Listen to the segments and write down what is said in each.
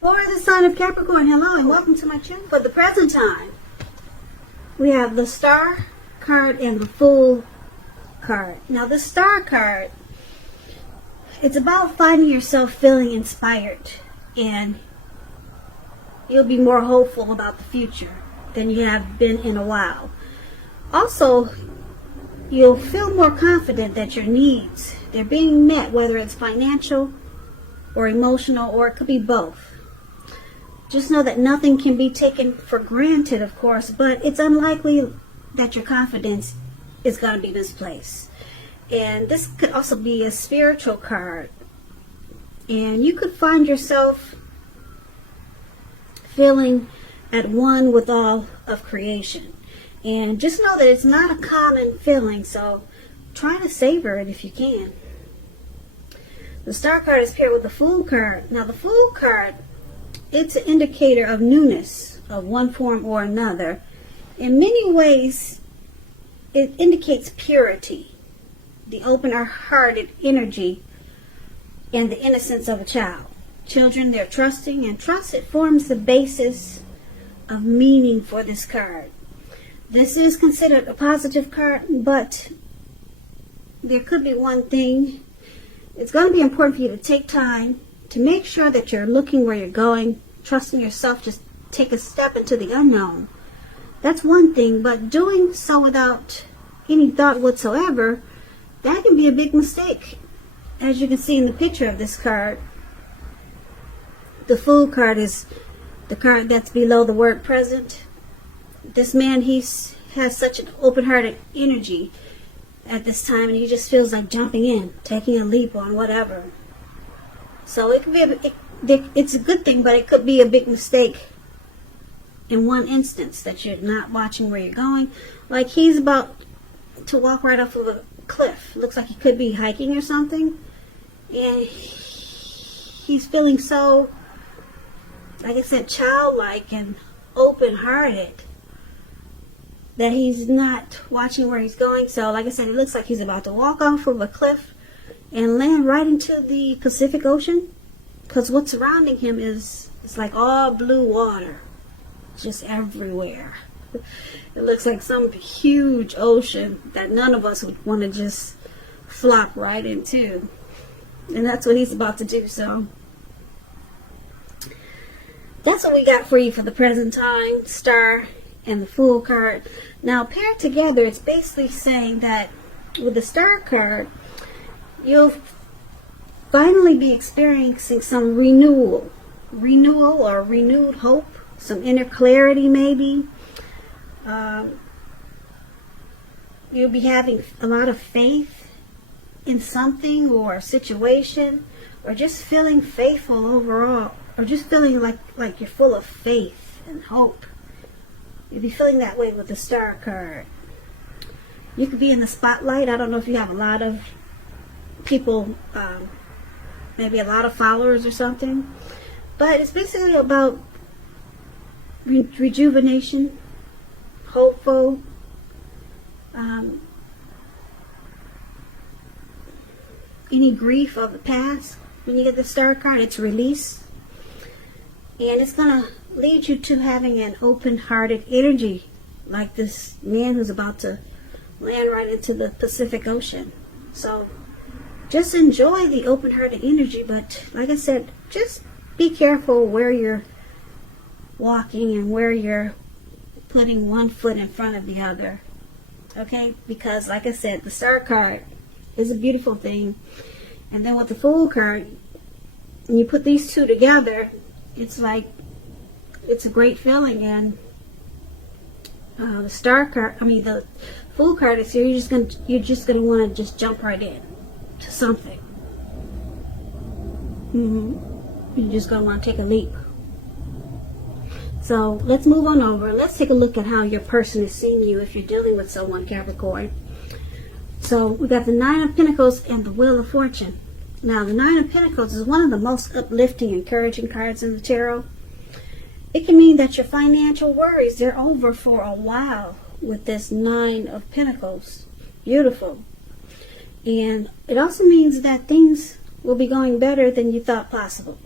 For the sign of Capricorn, hello and welcome to my channel. For the present time, we have the Star card and the Fool card. Now the Star card, it's about finding yourself feeling inspired, and you'll be more hopeful about the future than you have been in a while. Also, you'll feel more confident that your needs, they're being met, whether it's financial or emotional, or it could be both. Just know that nothing can be taken for granted, of course, but it's unlikely that your confidence is going to be misplaced. And this could also be a spiritual card. And you could find yourself feeling at one with all of creation. And just know that it's not a common feeling, so try to savor it if you can. The Star card is paired with the Fool card. Now the Fool card, it's an indicator of newness of one form or another. In many ways, it indicates purity, the open-hearted energy, and the innocence of a child. Children, they're trusting, and trust, it forms the basis of meaning for this card. This is considered a positive card, but there could be one thing. It's going to be important for you to take time to make sure that you're looking where you're going, trusting yourself, just take a step into the unknown. That's one thing, but doing so without any thought whatsoever, that can be a big mistake. As you can see in the picture of this card, the Fool card is the card that's below the word present. This man, has such an open-hearted energy at this time, and he just feels like jumping in, taking a leap on whatever. So it could be it's a good thing, but it could be a big mistake in one instance, that you're not watching where you're going. Like he's about to walk right off of a cliff. Looks like he could be hiking or something, and he's feeling so, like I said, childlike and open-hearted, that he's not watching where he's going. So like I said, it looks like he's about to walk off of a cliff and land right into the Pacific Ocean, because what's surrounding him is, it's like all blue water just everywhere. It looks like some huge ocean that none of us would want to just flop right into, and that's what he's about to do. So that's what we got for you for the present time, Star and the Fool card. Now paired together, it's basically saying that with the Star card, you'll finally be experiencing some renewal or renewed hope, some inner clarity maybe. You'll be having a lot of faith in something or a situation, or just feeling faithful overall, or just feeling like you're full of faith and hope. You'll be feeling that way with the Star card. You could be in the spotlight. I don't know if you have a lot of people, maybe a lot of followers or something, but it's basically about rejuvenation, hopeful, any grief of the past. When you get the Star card, it's release, and it's going to lead you to having an open-hearted energy, like this man who's about to land right into the Pacific Ocean. So just enjoy the open-hearted energy, but like I said, just be careful where you're walking and where you're putting one foot in front of the other, okay? Because like I said, the Star card is a beautiful thing, and then with the Fool card, when you put these two together, it's like, it's a great feeling. And the Star card, the Fool card is here. You're just gonna want to just jump right in to something. You're just gonna want to take a leap. So let's move on over. Let's take a look at how your person is seeing you if you're dealing with someone, Capricorn. So we got the Nine of Pentacles and the Wheel of Fortune. Now the Nine of Pentacles is one of the most uplifting, encouraging cards in the tarot. It can mean that your financial worries, they're over for a while with this Nine of Pentacles. Beautiful. And it also means that things will be going better than you thought possible.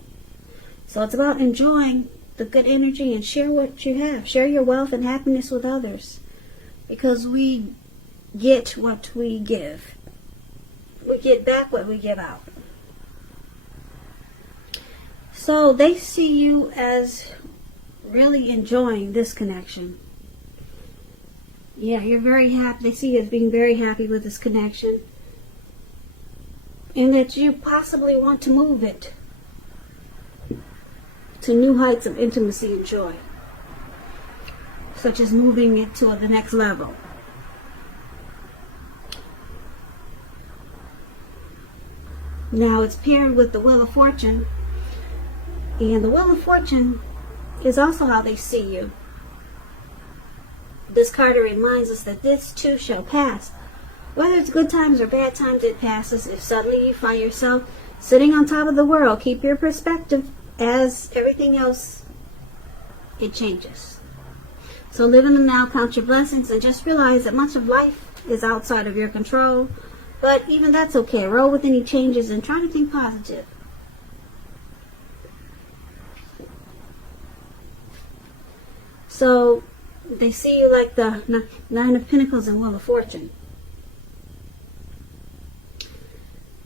So it's about enjoying the good energy and share what you have. Share your wealth and happiness with others. Because we get what we give. We get back what we give out. So they see you as really enjoying this connection. Yeah, you're very happy. They see you as being very happy with this connection. And that you possibly want to move it to new heights of intimacy and joy. Such as moving it to the next level. Now it's paired with the Wheel of Fortune. And the Wheel of Fortune is also how they see you. This card reminds us that this too shall pass. Whether it's good times or bad times, it passes. If suddenly you find yourself sitting on top of the world, keep your perspective. As everything else, it changes. So live in the now, count your blessings, and just realize that much of life is outside of your control. But even that's okay. Roll with any changes and try to think positive. So they see you like the Nine of Pentacles and Wheel of Fortune.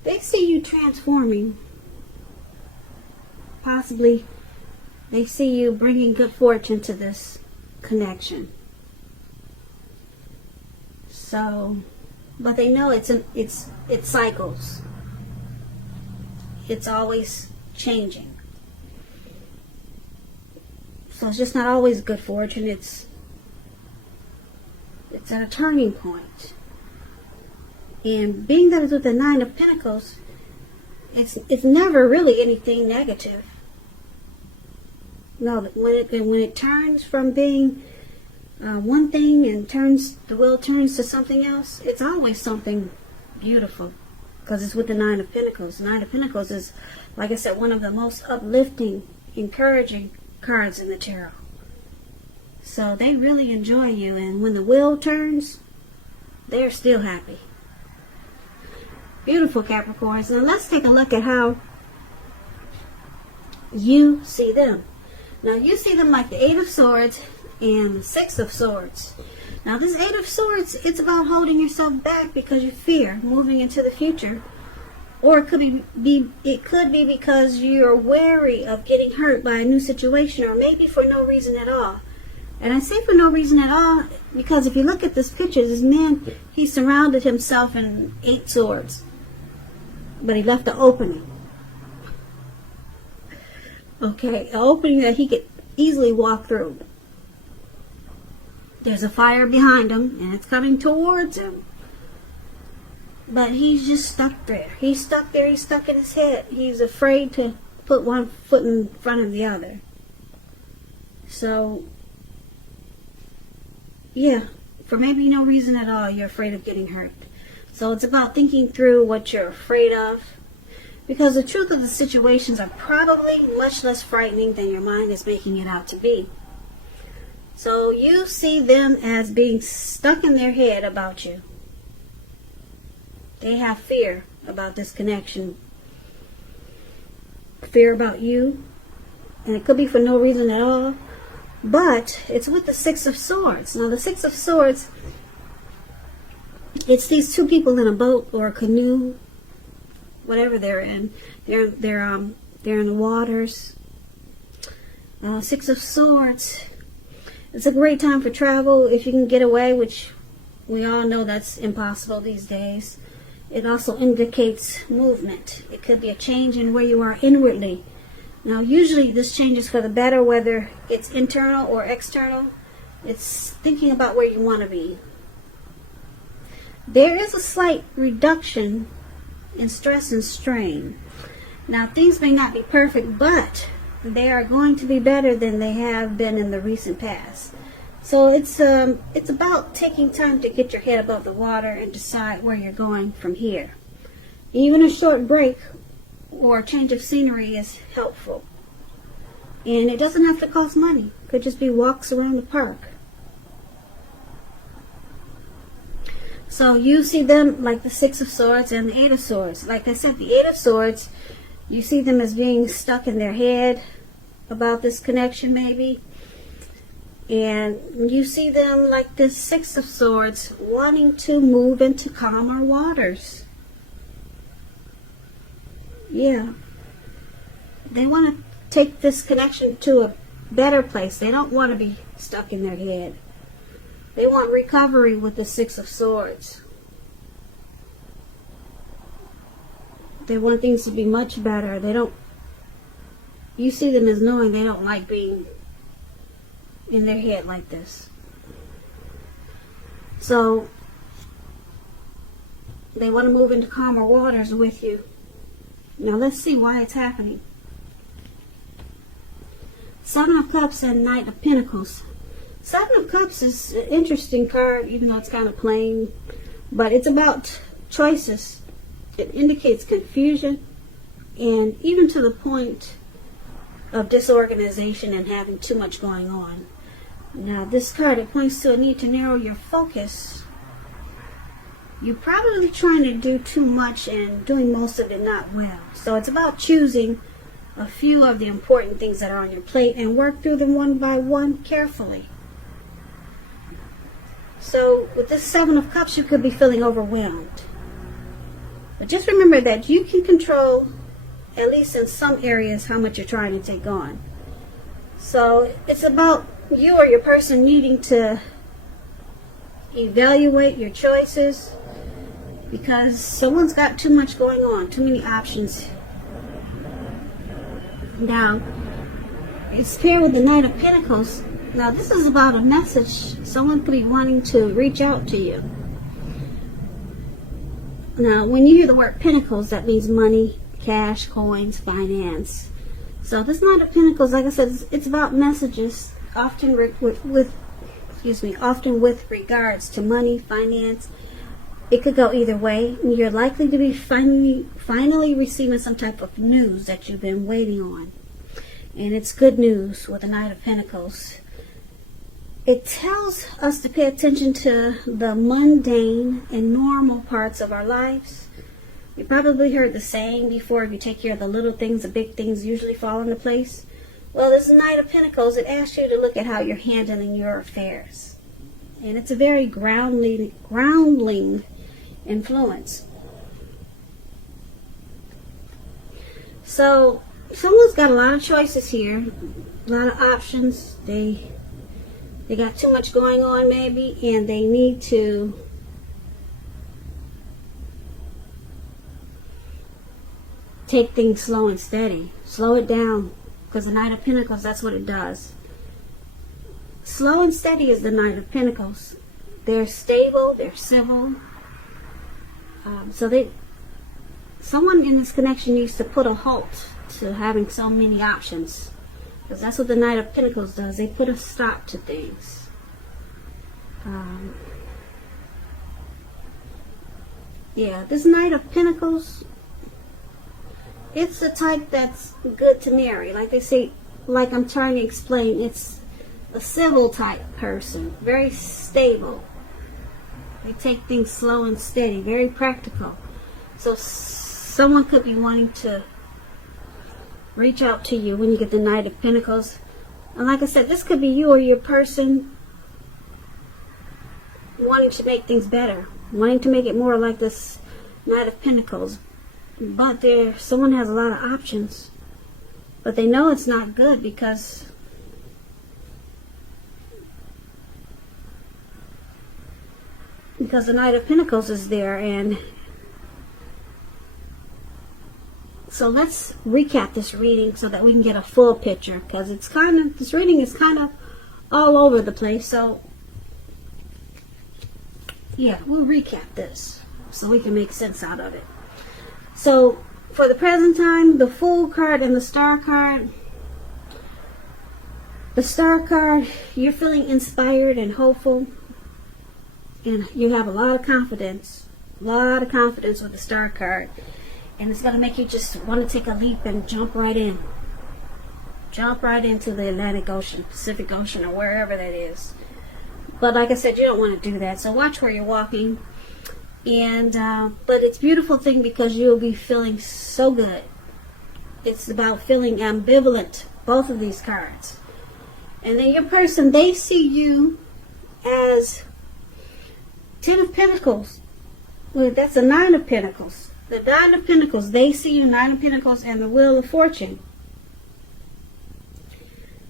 They see you transforming. Possibly they see you bringing good fortune to this connection. So, but they know it cycles. It's always changing. So it's just not always good fortune. It's at a turning point. And being that it's with the Nine of Pentacles, it's never really anything negative. No, when it turns from being one thing and the wheel turns to something else, it's always something beautiful, because it's with the Nine of Pentacles. The Nine of Pentacles is, like I said, one of the most uplifting, encouraging cards in the tarot. So they really enjoy you, and when the wheel turns, they're still happy. Beautiful, Capricorns. Now let's take a look at how you see them. Now you see them like the Eight of Swords and the Six of Swords. Now this Eight of Swords, it's about holding yourself back because you fear moving into the future. Or it could be because you're wary of getting hurt by a new situation, or maybe for no reason at all. And I say for no reason at all because if you look at this picture, this man, he surrounded himself in 8 swords. But he left an opening. Okay, an opening that he could easily walk through. There's a fire behind him, and it's coming towards him. But he's just stuck there. He's stuck there. He's stuck in his head. He's afraid to put one foot in front of the other. So, yeah, for maybe no reason at all, you're afraid of getting hurt. So it's about thinking through what you're afraid of. Because the truth of the situations are probably much less frightening than your mind is making it out to be. So you see them as being stuck in their head about you. They have fear about this connection. Fear about you. And it could be for no reason at all. But it's with the Six of Swords. Now the Six of Swords, it's these two people in a boat or a canoe, whatever they're in. They're in the waters. Six of Swords. It's a great time for travel if you can get away, which we all know that's impossible these days. It also indicates movement. It could be a change in where you are inwardly. Now, usually this changes for the better, whether it's internal or external. It's thinking about where you want to be. There is a slight reduction in stress and strain. Now, things may not be perfect, but they are going to be better than they have been in the recent past. So it's about taking time to get your head above the water and decide where you're going from here. Even a short break or a change of scenery is helpful. And it doesn't have to cost money. It could just be walks around the park. So you see them like the Six of Swords and the Eight of Swords. Like I said, the Eight of Swords, you see them as being stuck in their head. about this connection maybe. And you see them like this Six of Swords wanting to move into calmer waters. Yeah. They want to take this connection to a better place. They don't want to be stuck in their head. They want recovery with the Six of Swords. They want things to be much better. They don't, you see them as knowing they don't like being in their head like this. So they want to move into calmer waters with you. Now let's see why it's happening. Seven of Cups and Knight of Pentacles. Seven of Cups is an interesting card, even though it's kind of plain, but it's about choices. It indicates confusion, and even to the point of disorganization and having too much going on. Now this card, it points to a need to narrow your focus. You're probably trying to do too much and doing most of it not well. So it's about choosing a few of the important things that are on your plate and work through them one by one carefully. So with this Seven of Cups, you could be feeling overwhelmed. But just remember that you can control, at least in some areas, how much you're trying to take on. So it's about you or your person needing to evaluate your choices, because someone's got too much going on, too many options. Now, it's paired with the Knight of Pentacles. Now, this is about a message. Someone could be wanting to reach out to you. Now, when you hear the word Pentacles, that means money, cash, coins, finance. So this Knight of Pentacles, like I said, it's about messages, often with regards to money, finance. It could go either way. You're likely to be finally receiving some type of news that you've been waiting on. And it's good news with the Knight of Pentacles. It tells us to pay attention to the mundane and normal parts of our lives. You probably heard the saying before, if you take care of the little things, the big things usually fall into place. Well, this Knight of Pentacles, it asks you to look at how you're handling your affairs. And it's a very groundling influence. So someone's got a lot of choices here, a lot of options. They got too much going on maybe, and they need to take things slow and steady. Slow it down, because the Knight of Pentacles, that's what it does. Slow and steady is the Knight of Pentacles. They're stable, they're civil. Someone in this connection needs to put a halt to having so many options, because that's what the Knight of Pentacles does. They put a stop to things. Yeah, this Knight of Pentacles, it's the type that's good to marry. Like they say, like I'm trying to explain, it's a civil type person, very stable. They take things slow and steady, very practical. So someone could be wanting to reach out to you when you get the Knight of Pentacles. And like I said, this could be you or your person wanting to make things better, wanting to make it more like this Knight of Pentacles. But someone has a lot of options, but they know it's not good because the Knight of Pentacles is there. And so let's recap this reading so that we can get a full picture, because this reading is kind of all over the place. So yeah, we'll recap this so we can make sense out of it. So for the present time, the Fool card and the Star card. The Star card, you're feeling inspired and hopeful, and you have a lot of confidence with the Star card. And it's going to make you just want to take a leap and jump right into the Atlantic Ocean, Pacific Ocean, or wherever that is. But like I said, you don't want to do that. So watch where you're walking. And but it's a beautiful thing, because you'll be feeling so good. It's about feeling ambivalent, both of these cards. And then your person, they see you as 10 of Pentacles. Well, that's a 9 of Pentacles. The 9 of Pentacles, they see you 9 of Pentacles and the Wheel of Fortune.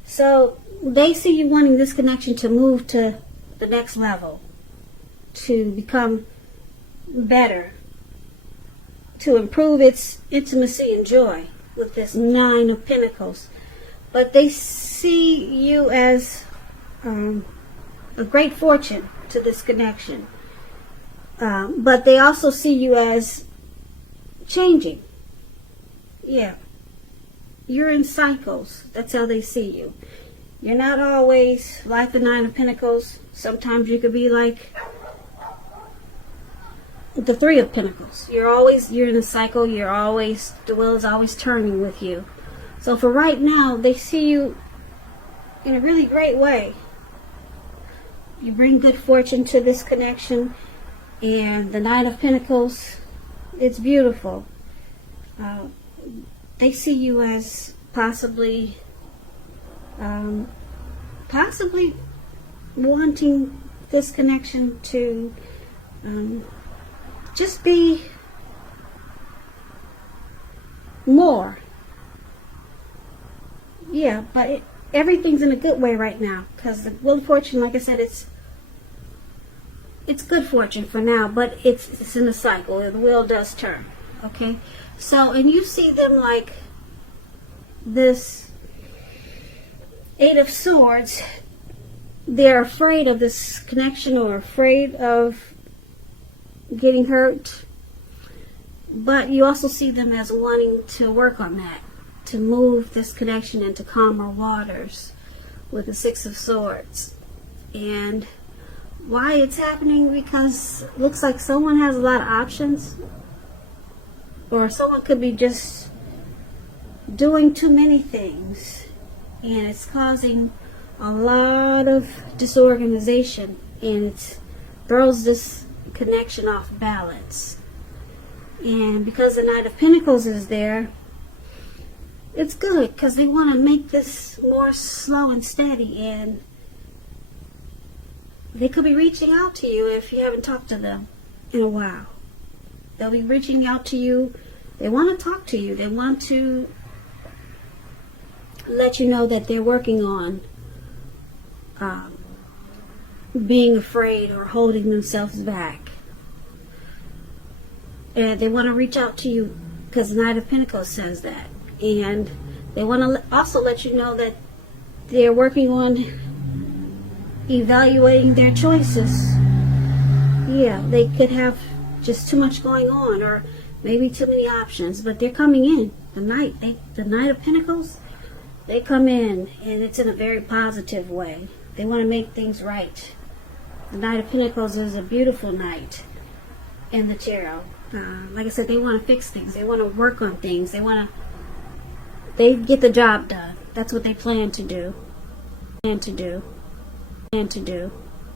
So they see you wanting this connection to move to the next level, to become better, to improve its intimacy and joy with this 9 of Pentacles. But they see you as a great fortune to this connection. But they also see you as changing. Yeah. You're in cycles. That's how they see you. You're not always like the 9 of Pentacles. Sometimes you could be like the 3 of Pentacles. You're in a cycle. The wheel is always turning with you. So for right now, they see you in a really great way. You bring good fortune to this connection. And the 9 of Pentacles, it's beautiful. They see you as possibly wanting this connection to just be more. Yeah, but everything's in a good way right now, because the Wheel of Fortune, like I said, it's good fortune for now, but it's in a cycle. The wheel does turn. Okay, so, and you see them like this 8 of Swords. They're afraid of this connection, or afraid of getting hurt. But you also see them as wanting to work on that, to move this connection into calmer waters with the 6 of Swords. And why it's happening? Because it looks like someone has a lot of options, or someone could be just doing too many things, and it's causing a lot of disorganization, and it throws this connection off balance. And because the 9 of Pentacles is there, it's good, because they want to make this more slow and steady, and they could be reaching out to you if you haven't talked to them in a while. They'll be reaching out to you. They want to talk to you. They want to let you know that they're working on being afraid or holding themselves back. And they want to reach out to you because the 9 of Pentacles says that. And they want to also let you know that they're working on evaluating their choices. Yeah, they could have just too much going on, or maybe too many options, but they're coming in. The 9 of Pentacles, they come in, and it's in a very positive way. They want to make things right. The 9 of Pentacles is a beautiful knight in the tarot. Like I said, they want to fix things. They want to work on things. They get the job done. That's what they plan to do.